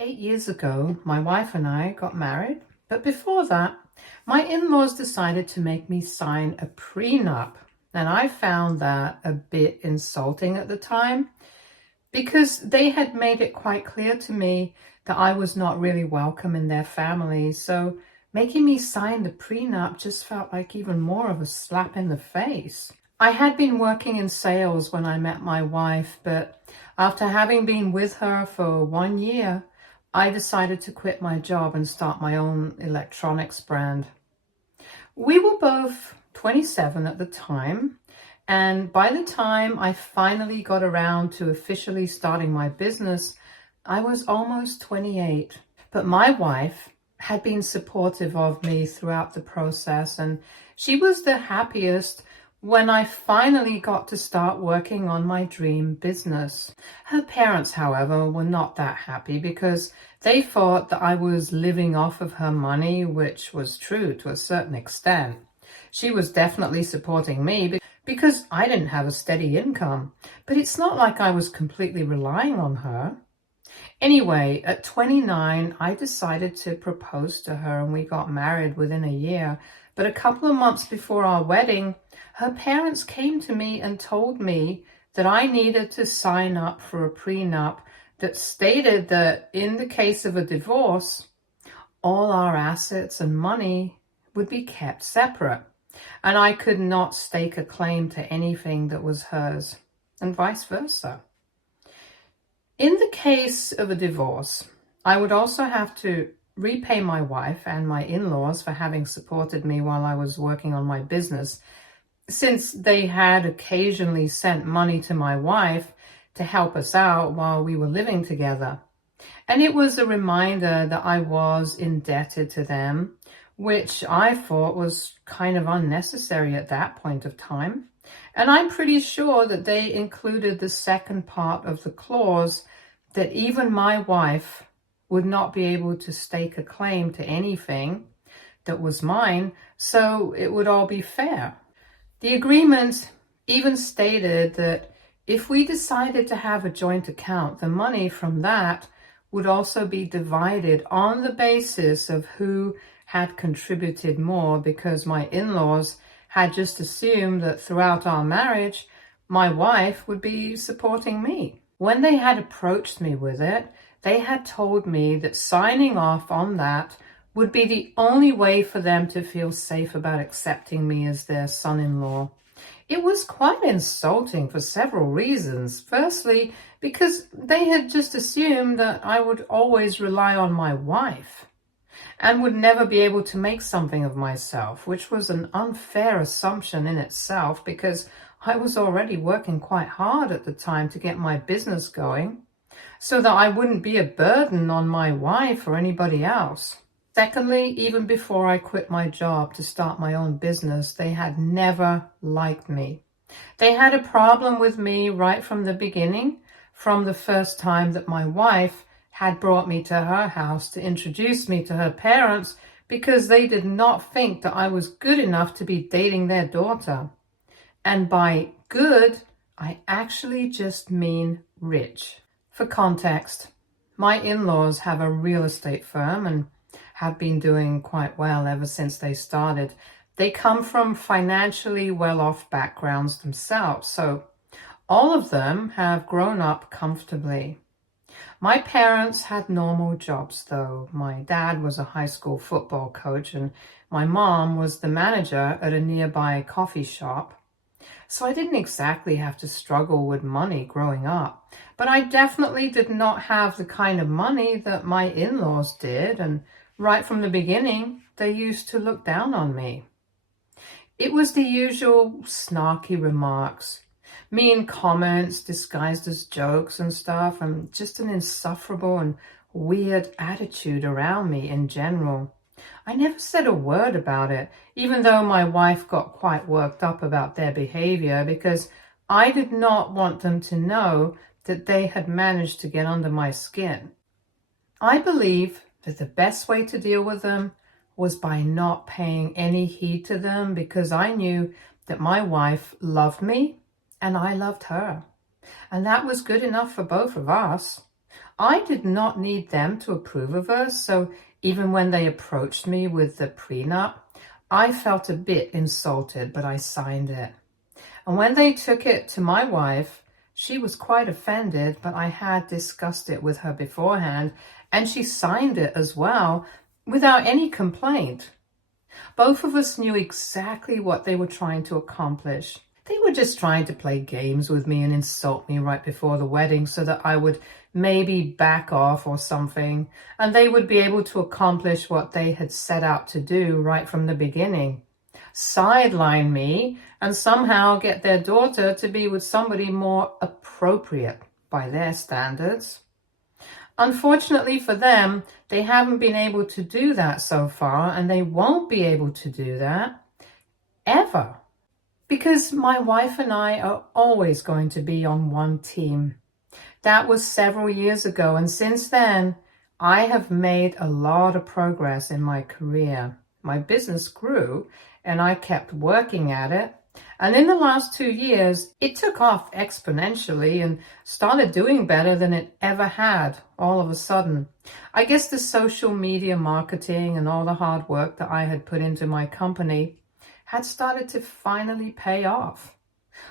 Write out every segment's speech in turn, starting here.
8 years ago, my wife and I got married, but before that, my in-laws decided to make me sign a prenup. And I found that a bit insulting at the time because they had made it quite clear to me that I was not really welcome in their family. So making me sign the prenup just felt like even more of a slap in the face. I had been working in sales when I met my wife, but after having been with her for 1 year, I decided to quit my job and start my own electronics brand. We were both 27 at the time, and by the time I finally got around to officially starting my business, I was almost 28. But my wife had been supportive of me throughout the process, and she was the happiest when I finally got to start working on my dream business. Her parents, however, were not that happy because they thought that I was living off of her money, which was true to a certain extent. She was definitely supporting me because I didn't have a steady income, but it's not like I was completely relying on her. Anyway, at 29, I decided to propose to her and we got married within a year. But a couple of months before our wedding, her parents came to me and told me that I needed to sign up for a prenup that stated that in the case of a divorce, all our assets and money would be kept separate, and I could not stake a claim to anything that was hers, and vice versa. In the case of a divorce, I would also have to repay my wife and my in-laws for having supported me while I was working on my business, since they had occasionally sent money to my wife to help us out while we were living together. And it was a reminder that I was indebted to them, which I thought was kind of unnecessary at that point of time. And I'm pretty sure that they included the second part of the clause that even my wife would not be able to stake a claim to anything that was mine, so it would all be fair. The agreement even stated that if we decided to have a joint account, the money from that would also be divided on the basis of who had contributed more, because my in-laws had just assumed that throughout our marriage, my wife would be supporting me. When they had approached me with it, they had told me that signing off on that would be the only way for them to feel safe about accepting me as their son-in-law. It was quite insulting for several reasons. Firstly, because they had just assumed that I would always rely on my wife and would never be able to make something of myself, which was an unfair assumption in itself because I was already working quite hard at the time to get my business going, so that I wouldn't be a burden on my wife or anybody else. Secondly, even before I quit my job to start my own business, they had never liked me. They had a problem with me right from the beginning, from the first time that my wife had brought me to her house to introduce me to her parents, because they did not think that I was good enough to be dating their daughter. And by good, I actually just mean rich. For context, my in-laws have a real estate firm and have been doing quite well ever since they started. They come from financially well-off backgrounds themselves, so all of them have grown up comfortably. My parents had normal jobs, though. My dad was a high school football coach and my mom was the manager at a nearby coffee shop. So I didn't exactly have to struggle with money growing up, but I definitely did not have the kind of money that my in-laws did, and right from the beginning, they used to look down on me. It was the usual snarky remarks, mean comments disguised as jokes and stuff, and just an insufferable and weird attitude around me in general. I never said a word about it, even though my wife got quite worked up about their behavior, because I did not want them to know that they had managed to get under my skin. I believe that the best way to deal with them was by not paying any heed to them, because I knew that my wife loved me and I loved her. And that was good enough for both of us. I did not need them to approve of us, so even when they approached me with the prenup, I felt a bit insulted, but I signed it. And when they took it to my wife, she was quite offended, but I had discussed it with her beforehand, and she signed it as well without any complaint. Both of us knew exactly what they were trying to accomplish. They were just trying to play games with me and insult me right before the wedding so that I would maybe back off or something, and they would be able to accomplish what they had set out to do right from the beginning. Sideline me and somehow get their daughter to be with somebody more appropriate by their standards. Unfortunately for them, they haven't been able to do that so far, and they won't be able to do that ever. Because my wife and I are always going to be on one team. That was several years ago, and since then, I have made a lot of progress in my career. My business grew, and I kept working at it. And in the last 2 years, it took off exponentially and started doing better than it ever had all of a sudden. I guess the social media marketing and all the hard work that I had put into my company had started to finally pay off.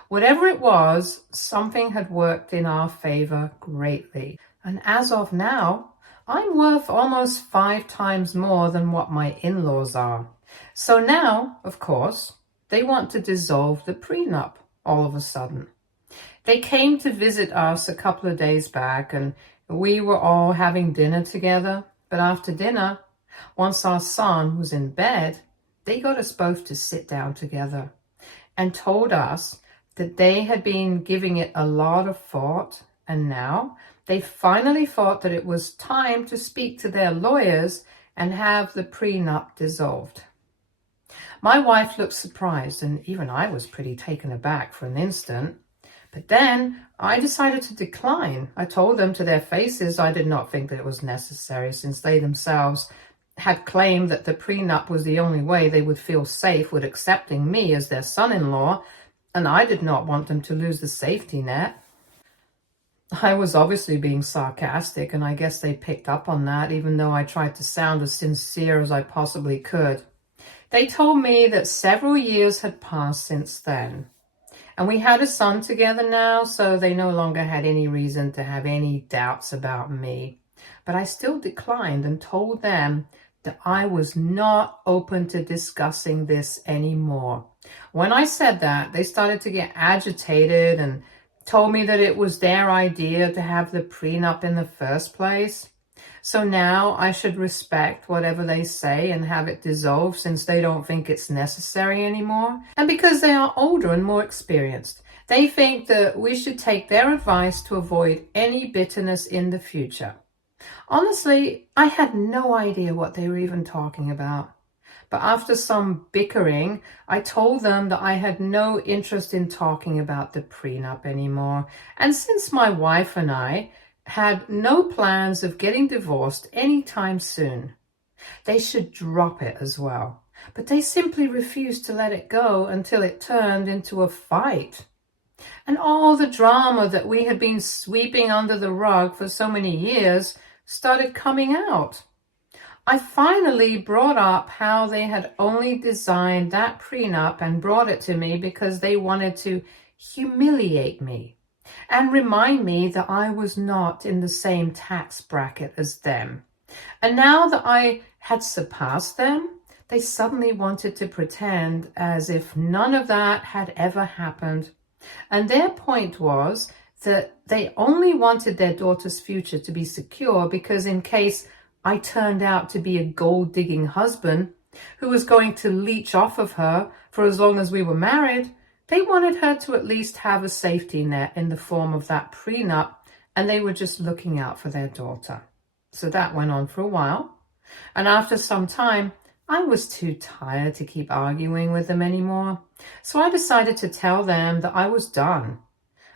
Whatever it was, something had worked in our favor greatly. And as of now, I'm worth almost 5 times more than what my in-laws are. So now, of course, they want to dissolve the prenup all of a sudden. They came to visit us a couple of days back, and we were all having dinner together. But after dinner, once our son was in bed, they got us both to sit down together and told us that they had been giving it a lot of thought, and now they finally thought that it was time to speak to their lawyers and have the prenup dissolved. My wife looked surprised, and even I was pretty taken aback for an instant. But then I decided to decline. I told them to their faces I did not think that it was necessary, since they themselves had claimed that the prenup was the only way they would feel safe with accepting me as their son-in-law, and I did not want them to lose the safety net. I was obviously being sarcastic, and I guess they picked up on that, even though I tried to sound as sincere as I possibly could. They told me that several years had passed since then, and we had a son together now, so they no longer had any reason to have any doubts about me. But I still declined and told them that I was not open to discussing this anymore. When I said that, they started to get agitated and told me that it was their idea to have the prenup in the first place. So now I should respect whatever they say and have it dissolved, since they don't think it's necessary anymore. And because they are older and more experienced, they think that we should take their advice to avoid any bitterness in the future. Honestly, I had no idea what they were even talking about. But after some bickering, I told them that I had no interest in talking about the prenup anymore. And since my wife and I had no plans of getting divorced anytime soon, they should drop it as well. But they simply refused to let it go until it turned into a fight. And all the drama that we had been sweeping under the rug for so many years started coming out. I finally brought up how they had only designed that prenup and brought it to me because they wanted to humiliate me and remind me that I was not in the same tax bracket as them. And now that I had surpassed them, they suddenly wanted to pretend as if none of that had ever happened. And their point was that they only wanted their daughter's future to be secure because in case I turned out to be a gold-digging husband who was going to leech off of her for as long as we were married, they wanted her to at least have a safety net in the form of that prenup, and they were just looking out for their daughter. So that went on for a while, and after some time, I was too tired to keep arguing with them anymore. So I decided to tell them that I was done,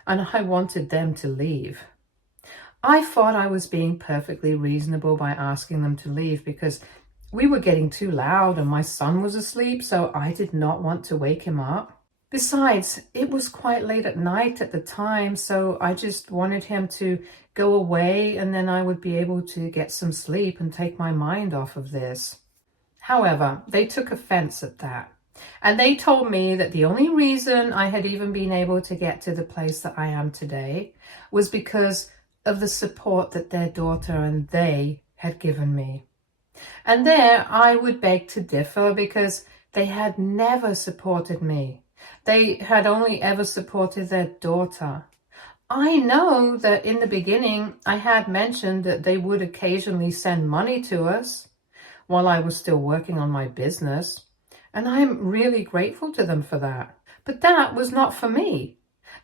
and I wanted them to leave. I thought I was being perfectly reasonable by asking them to leave because we were getting too loud and my son was asleep, so I did not want to wake him up. Besides, it was quite late at night at the time, so I just wanted him to go away and then I would be able to get some sleep and take my mind off of this. However, they took offense at that. And they told me that the only reason I had even been able to get to the place that I am today was because of the support that their daughter and they had given me. And there I would beg to differ because they had never supported me. They had only ever supported their daughter. I know that in the beginning I had mentioned that they would occasionally send money to us while I was still working on my business, and I'm really grateful to them for that. But that was not for me.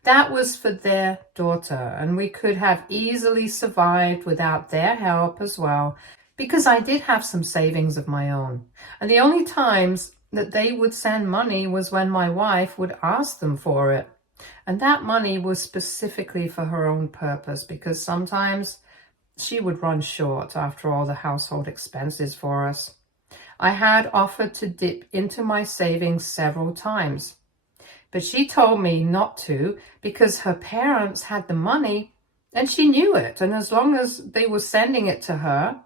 That was for their daughter, and we could have easily survived without their help as well, because I did have some savings of my own. And the only times that they would send money was when my wife would ask them for it. And that money was specifically for her own purpose, because sometimes she would run short after all the household expenses for us. I had offered to dip into my savings several times, but she told me not to because her parents had the money and she knew it. And as long as they were sending it to her,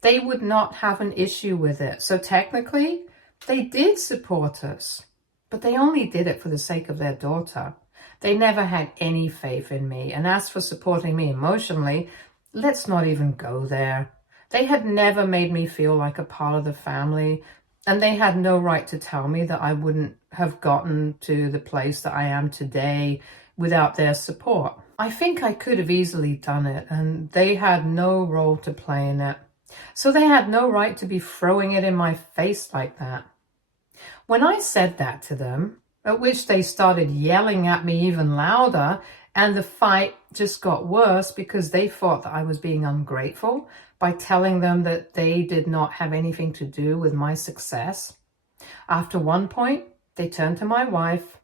they would not have an issue with it. So technically, they did support us, but they only did it for the sake of their daughter. They never had any faith in me. And as for supporting me emotionally, let's not even go there. They had never made me feel like a part of the family, and they had no right to tell me that I wouldn't have gotten to the place that I am today without their support. I think I could have easily done it, and they had no role to play in it. So they had no right to be throwing it in my face like that. When I said that to them, at which they started yelling at me even louder, and the fight just got worse because they thought that I was being ungrateful by telling them that they did not have anything to do with my success. After one point, they turned to my wife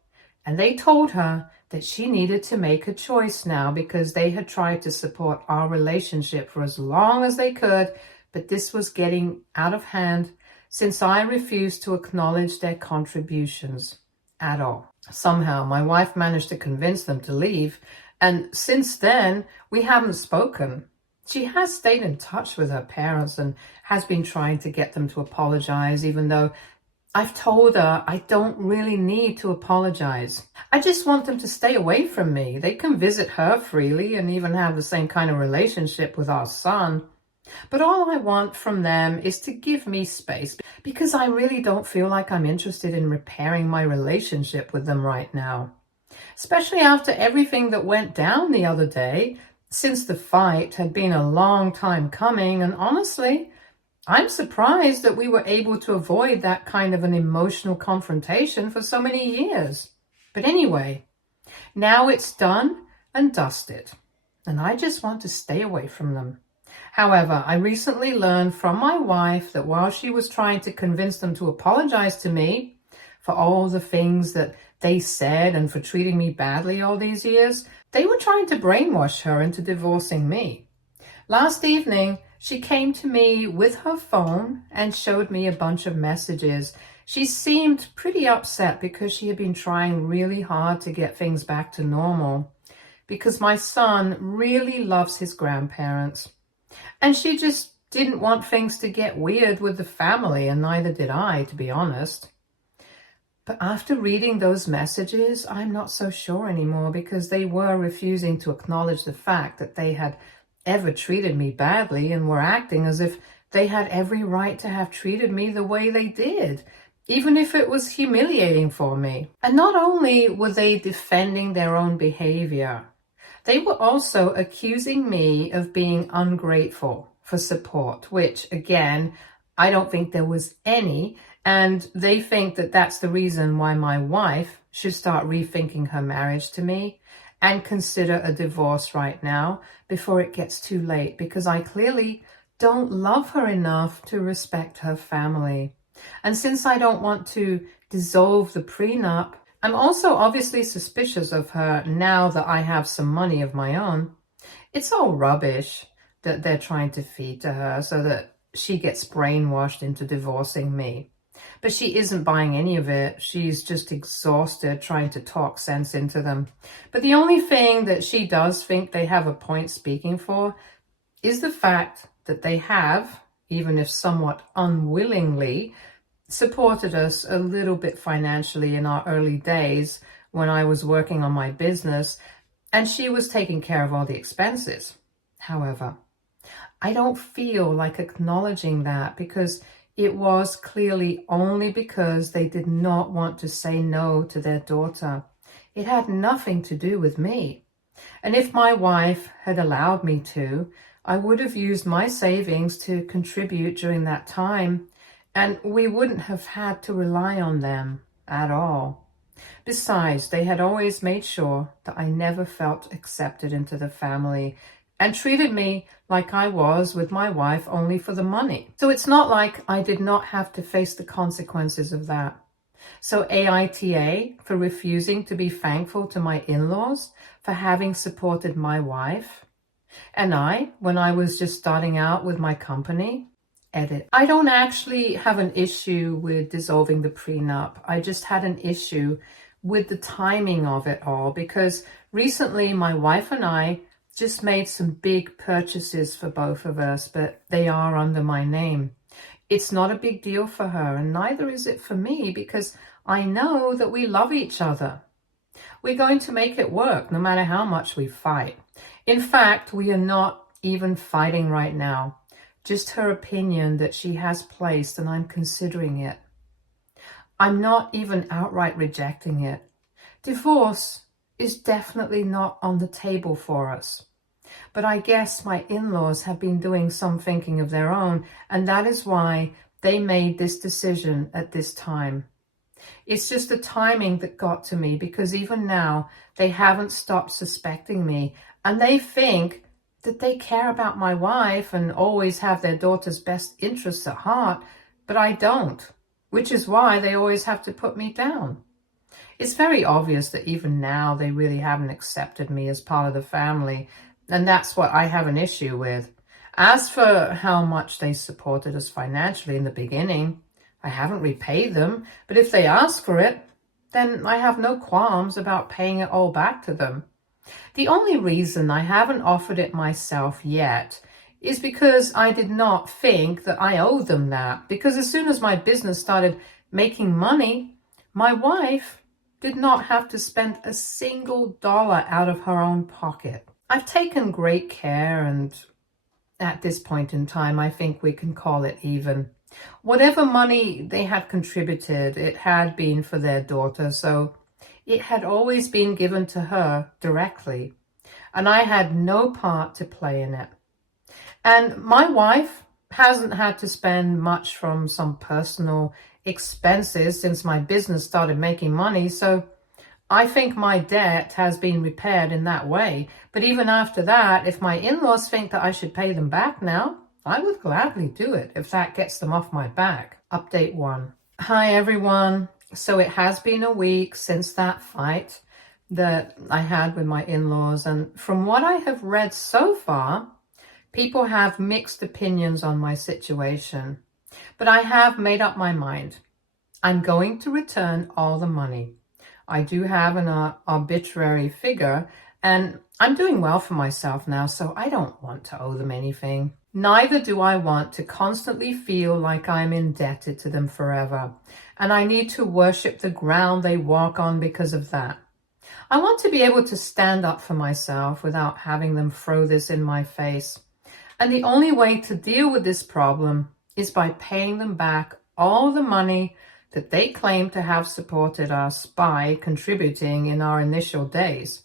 and they told her that she needed to make a choice now because they had tried to support our relationship for as long as they could, but this was getting out of hand since I refused to acknowledge their contributions at all. Somehow, my wife managed to convince them to leave, and since then, we haven't spoken. She has stayed in touch with her parents and has been trying to get them to apologize, even though I've told her I don't really need to apologize. I just want them to stay away from me. They can visit her freely and even have the same kind of relationship with our son. But all I want from them is to give me space because I really don't feel like I'm interested in repairing my relationship with them right now. Especially after everything that went down the other day, since the fight had been a long time coming, and honestly, I'm surprised that we were able to avoid that kind of an emotional confrontation for so many years. But anyway, now it's done and dusted, and I just want to stay away from them. However, I recently learned from my wife that while she was trying to convince them to apologize to me for all the things that they said and for treating me badly all these years, they were trying to brainwash her into divorcing me. Last evening, she came to me with her phone and showed me a bunch of messages. She seemed pretty upset because she had been trying really hard to get things back to normal, because my son really loves his grandparents. And she just didn't want things to get weird with the family, and neither did I, to be honest. But after reading those messages, I'm not so sure anymore, because they were refusing to acknowledge the fact that they had ever treated me badly and were acting as if they had every right to have treated me the way they did, even if it was humiliating for me. And not only were they defending their own behavior, they were also accusing me of being ungrateful for support, which, again, I don't think there was any, and they think that that's the reason why my wife should start rethinking her marriage to me and consider a divorce right now before it gets too late, because I clearly don't love her enough to respect her family. And since I don't want to dissolve the prenup, I'm also obviously suspicious of her now that I have some money of my own. It's all rubbish that they're trying to feed to her so that she gets brainwashed into divorcing me. But she isn't buying any of it. She's just exhausted trying to talk sense into them. But the only thing that she does think they have a point speaking for is the fact that they have, even if somewhat unwillingly, supported us a little bit financially in our early days when I was working on my business and she was taking care of all the expenses. However, I don't feel like acknowledging that because it was clearly only because they did not want to say no to their daughter. It had nothing to do with me. And if my wife had allowed me to, I would have used my savings to contribute during that time, and we wouldn't have had to rely on them at all. Besides, they had always made sure that I never felt accepted into the family and treated me like I was with my wife only for the money. So it's not like I did not have to face the consequences of that. So AITA for refusing to be thankful to my in-laws for having supported my wife. And I, when I was just starting out with my company, edit. I don't actually have an issue with dissolving the prenup. I just had an issue with the timing of it all because recently my wife and I just made some big purchases for both of us, but they are under my name. It's not a big deal for her, and neither is it for me because I know that we love each other. We're going to make it work no matter how much we fight. In fact, we are not even fighting right now. Just her opinion that she has placed, and I'm considering it. I'm not even outright rejecting it. Divorce is definitely not on the table for us. But I guess my in-laws have been doing some thinking of their own, and that is why they made this decision at this time. It's just the timing that got to me because even now they haven't stopped suspecting me, and they think that they care about my wife and always have their daughter's best interests at heart, but I don't, which is why they always have to put me down. It's very obvious that even now they really haven't accepted me as part of the family, and that's what I have an issue with. As for how much they supported us financially in the beginning, I haven't repaid them, but if they ask for it, then I have no qualms about paying it all back to them. The only reason I haven't offered it myself yet is because I did not think that I owed them that, because as soon as my business started making money, my wife did not have to spend a single dollar out of her own pocket. I've taken great care, and at this point in time, I think we can call it even. Whatever money they had contributed, it had been for their daughter, so it had always been given to her directly, and I had no part to play in it. And my wife hasn't had to spend much from some personal expenses since my business started making money, so I think my debt has been repaired in that way. But even after that, if my in-laws think that I should pay them back now, I would gladly do it if that gets them off my back. Update 1. Hi everyone. So it has been a week since that fight that I had with my in-laws, and from what I have read so far, people have mixed opinions on my situation. But I have made up my mind. I'm going to return all the money. I do have an arbitrary figure, and I'm doing well for myself now, so I don't want to owe them anything. Neither do I want to constantly feel like I'm indebted to them forever, and I need to worship the ground they walk on because of that. I want to be able to stand up for myself without having them throw this in my face. And the only way to deal with this problem is by paying them back all the money that they claim to have supported us by contributing in our initial days.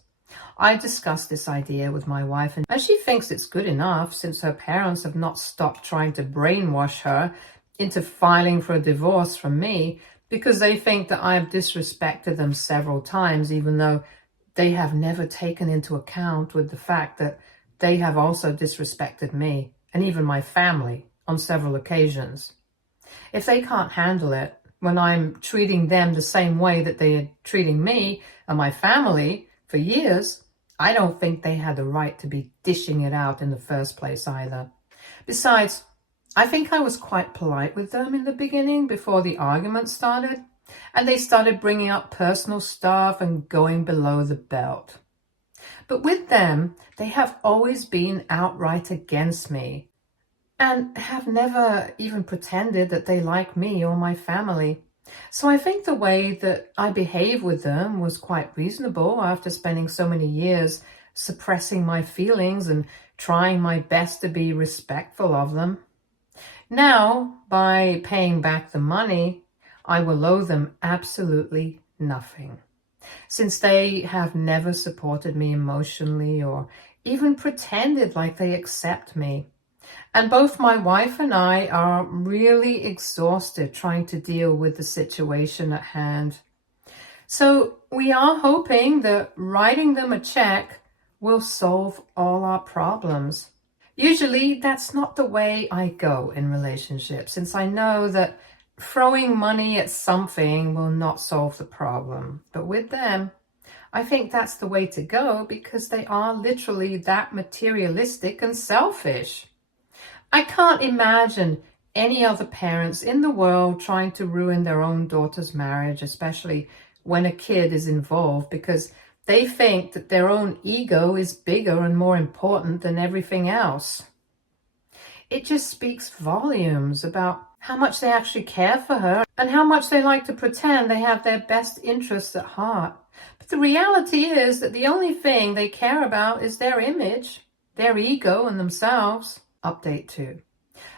I discussed this idea with my wife, and she thinks it's good enough since her parents have not stopped trying to brainwash her into filing for a divorce from me because they think that I've disrespected them several times, even though they have never taken into account with the fact that they have also disrespected me and even my family on several occasions. If they can't handle it when I'm treating them the same way that they are treating me and my family for years, I don't think they had the right to be dishing it out in the first place either. Besides, I think I was quite polite with them in the beginning before the argument started, and they started bringing up personal stuff and going below the belt. But with them, they have always been outright against me and have never even pretended that they like me or my family. So I think the way that I behave with them was quite reasonable after spending so many years suppressing my feelings and trying my best to be respectful of them. Now, by paying back the money, I will owe them absolutely nothing, since they have never supported me emotionally or even pretended like they accept me. And both my wife and I are really exhausted trying to deal with the situation at hand. So we are hoping that writing them a check will solve all our problems. Usually that's not the way I go in relationships, since I know that throwing money at something will not solve the problem. But with them, I think that's the way to go because they are literally that materialistic and selfish. I can't imagine any other parents in the world trying to ruin their own daughter's marriage, especially when a kid is involved, because they think that their own ego is bigger and more important than everything else. It just speaks volumes about how much they actually care for her and how much they like to pretend they have their best interests at heart. But the reality is that the only thing they care about is their image, their ego, and themselves. Update 2.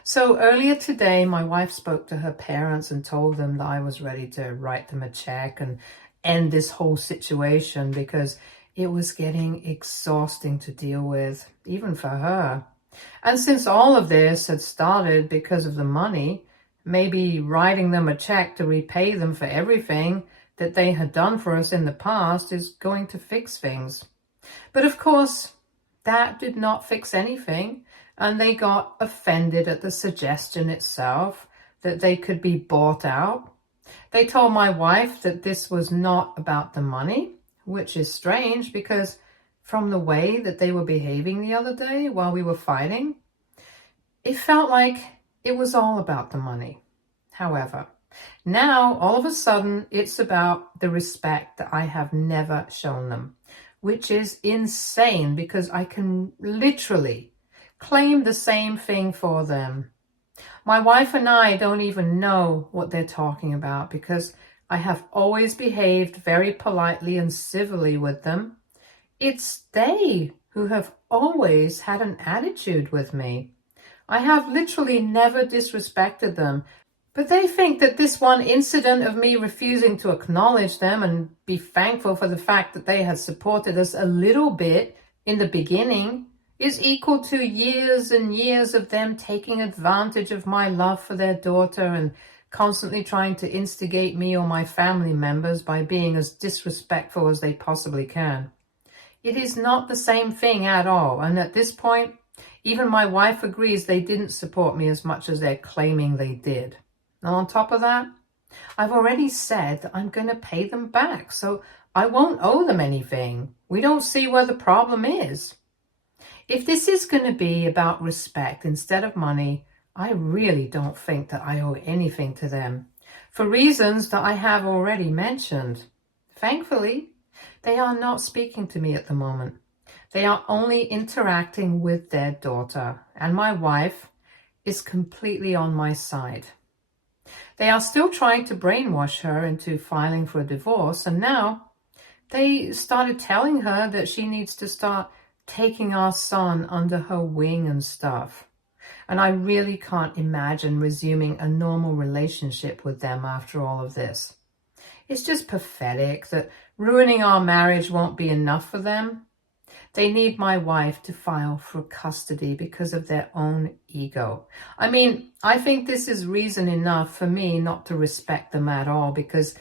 So earlier today, my wife spoke to her parents and told them that I was ready to write them a check and end this whole situation because it was getting exhausting to deal with, even for her. And since all of this had started because of the money, maybe writing them a check to repay them for everything that they had done for us in the past is going to fix things. But of course, that did not fix anything, and they got offended at the suggestion itself that they could be bought out. They told my wife that this was not about the money, which is strange because from the way that they were behaving the other day while we were fighting, it felt like it was all about the money. However, now all of a sudden it's about the respect that I have never shown them, which is insane because I can literally claim the same thing for them. My wife and I don't even know what they're talking about because I have always behaved very politely and civilly with them. It's they who have always had an attitude with me. I have literally never disrespected them, but they think that this one incident of me refusing to acknowledge them and be thankful for the fact that they had supported us a little bit in the beginning is equal to years and years of them taking advantage of my love for their daughter and constantly trying to instigate me or my family members by being as disrespectful as they possibly can. It is not the same thing at all, and at this point, even my wife agrees they didn't support me as much as they're claiming they did. And on top of that, I've already said that I'm going to pay them back, so I won't owe them anything. We don't see where the problem is. If this is going to be about respect instead of money, I really don't think that I owe anything to them, for reasons that I have already mentioned. Thankfully, they are not speaking to me at the moment. They are only interacting with their daughter, and my wife is completely on my side. They are still trying to brainwash her into filing for a divorce, and now they started telling her that she needs to start taking our son under her wing and stuff. And I really can't imagine resuming a normal relationship with them after all of this. It's just pathetic that ruining our marriage won't be enough for them. They need my wife to file for custody because of their own ego. I mean, I think this is reason enough for me not to respect them at all, because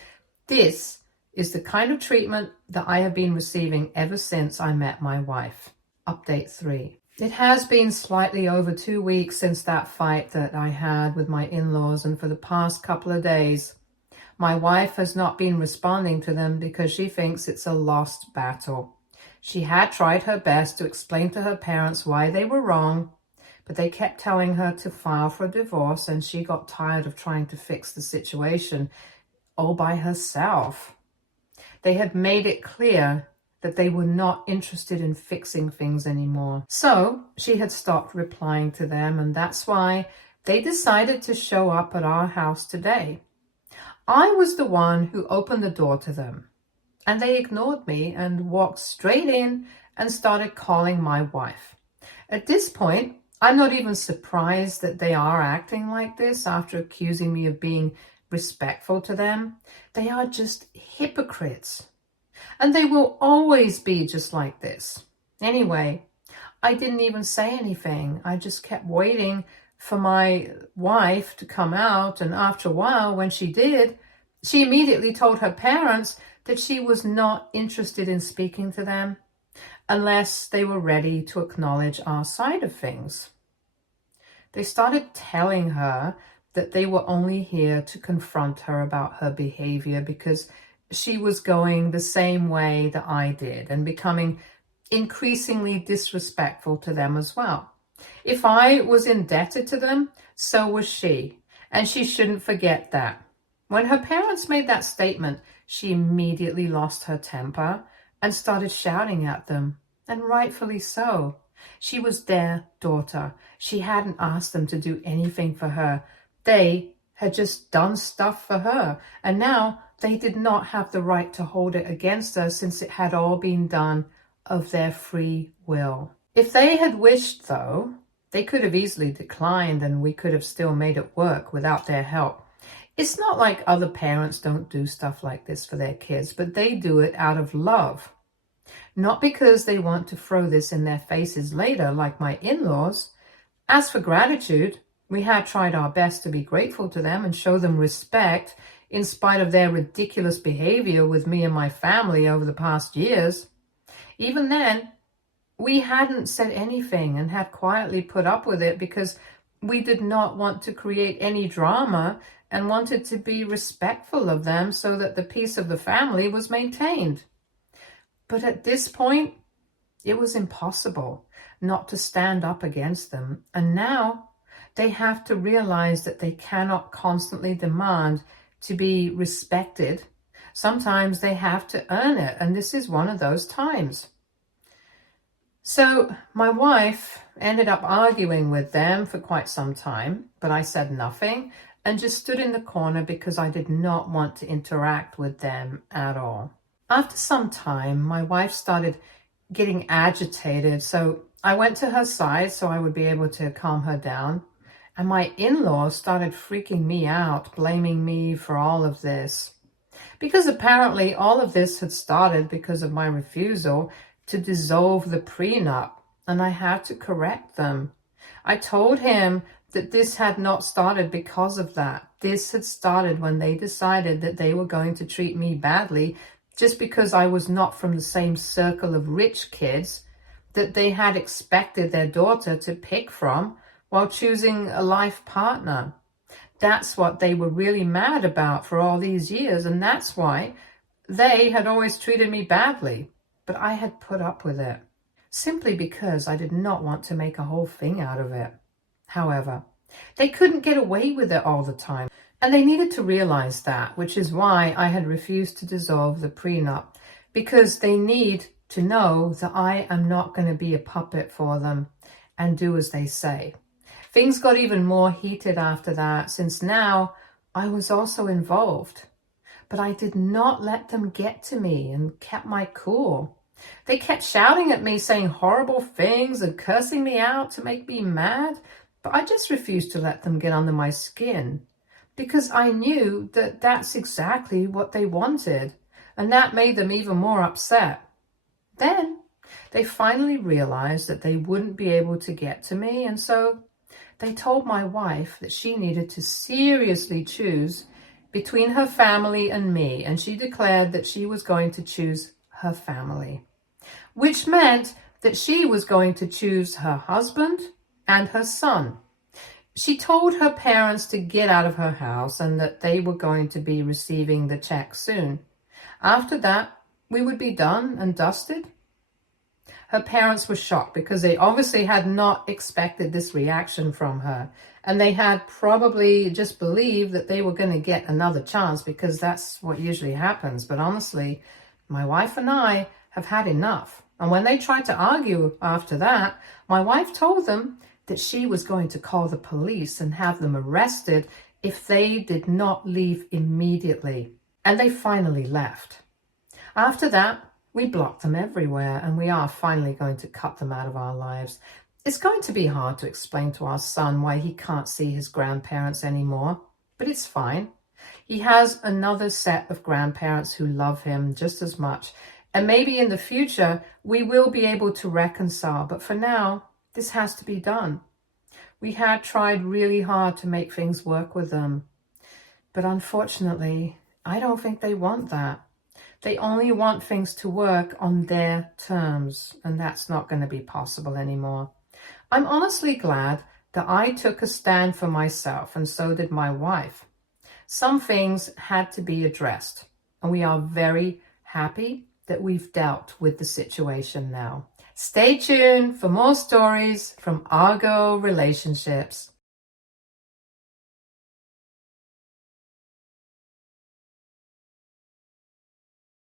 this is the kind of treatment that I have been receiving ever since I met my wife. Update 3. It has been slightly over 2 weeks since that fight that I had with my in-laws, and for the past couple of days, my wife has not been responding to them because she thinks it's a lost battle. She had tried her best to explain to her parents why they were wrong, but they kept telling her to file for a divorce, and she got tired of trying to fix the situation all by herself. They had made it clear that they were not interested in fixing things anymore. So she had stopped replying to them, and that's why they decided to show up at our house today. I was the one who opened the door to them, and they ignored me and walked straight in and started calling my wife. At this point, I'm not even surprised that they are acting like this after accusing me of being respectful to them. They are just hypocrites. And they will always be just like this. Anyway, I didn't even say anything. I just kept waiting for my wife to come out. And after a while, when she did, she immediately told her parents that she was not interested in speaking to them unless they were ready to acknowledge our side of things. They started telling her that they were only here to confront her about her behavior because she was going the same way that I did and becoming increasingly disrespectful to them as well. If I was indebted to them, so was she, and she shouldn't forget that. When her parents made that statement, she immediately lost her temper and started shouting at them, and rightfully so. She was their daughter. She hadn't asked them to do anything for her. They had just done stuff for her, and now they did not have the right to hold it against her since it had all been done of their free will. If they had wished, though, they could have easily declined and we could have still made it work without their help. It's not like other parents don't do stuff like this for their kids, but they do it out of love. Not because they want to throw this in their faces later like my in-laws. As for gratitude, we had tried our best to be grateful to them and show them respect in spite of their ridiculous behavior with me and my family over the past years. Even then, we hadn't said anything and had quietly put up with it because we did not want to create any drama and wanted to be respectful of them so that the peace of the family was maintained. But at this point, it was impossible not to stand up against them. And now they have to realize that they cannot constantly demand to be respected. Sometimes they have to earn it, and this is one of those times. So my wife ended up arguing with them for quite some time, but I said nothing and just stood in the corner because I did not want to interact with them at all. After some time, my wife started getting agitated, so I went to her side so I would be able to calm her down. And my in-laws started freaking me out, blaming me for all of this. Because apparently all of this had started because of my refusal to dissolve the prenup, and I had to correct them. I told him that this had not started because of that. This had started when they decided that they were going to treat me badly just because I was not from the same circle of rich kids that they had expected their daughter to pick from while choosing a life partner. That's what they were really mad about for all these years, and that's why they had always treated me badly. But I had put up with it, simply because I did not want to make a whole thing out of it. However, they couldn't get away with it all the time, and they needed to realize that, which is why I had refused to dissolve the prenup, because they need to know that I am not going to be a puppet for them and do as they say. Things got even more heated after that, since now I was also involved. But I did not let them get to me and kept my cool. They kept shouting at me, saying horrible things and cursing me out to make me mad, but I just refused to let them get under my skin because I knew that that's exactly what they wanted, and that made them even more upset. Then they finally realized that they wouldn't be able to get to me, and so they told my wife that she needed to seriously choose between her family and me, and she declared that she was going to choose her family, which meant that she was going to choose her husband and her son. She told her parents to get out of her house and that they were going to be receiving the check soon. After that, we would be done and dusted. Her parents were shocked because they obviously had not expected this reaction from her. And they had probably just believed that they were going to get another chance because that's what usually happens. But honestly, my wife and I have had enough. And when they tried to argue after that, my wife told them that she was going to call the police and have them arrested if they did not leave immediately. And they finally left. After that, we blocked them everywhere, and we are finally going to cut them out of our lives. It's going to be hard to explain to our son why he can't see his grandparents anymore, but it's fine. He has another set of grandparents who love him just as much, and maybe in the future we will be able to reconcile, but for now, this has to be done. We had tried really hard to make things work with them, but unfortunately, I don't think they want that. They only want things to work on their terms, and that's not going to be possible anymore. I'm honestly glad that I took a stand for myself, and so did my wife. Some things had to be addressed, and we are very happy that we've dealt with the situation now. Stay tuned for more stories from Argo Relationships.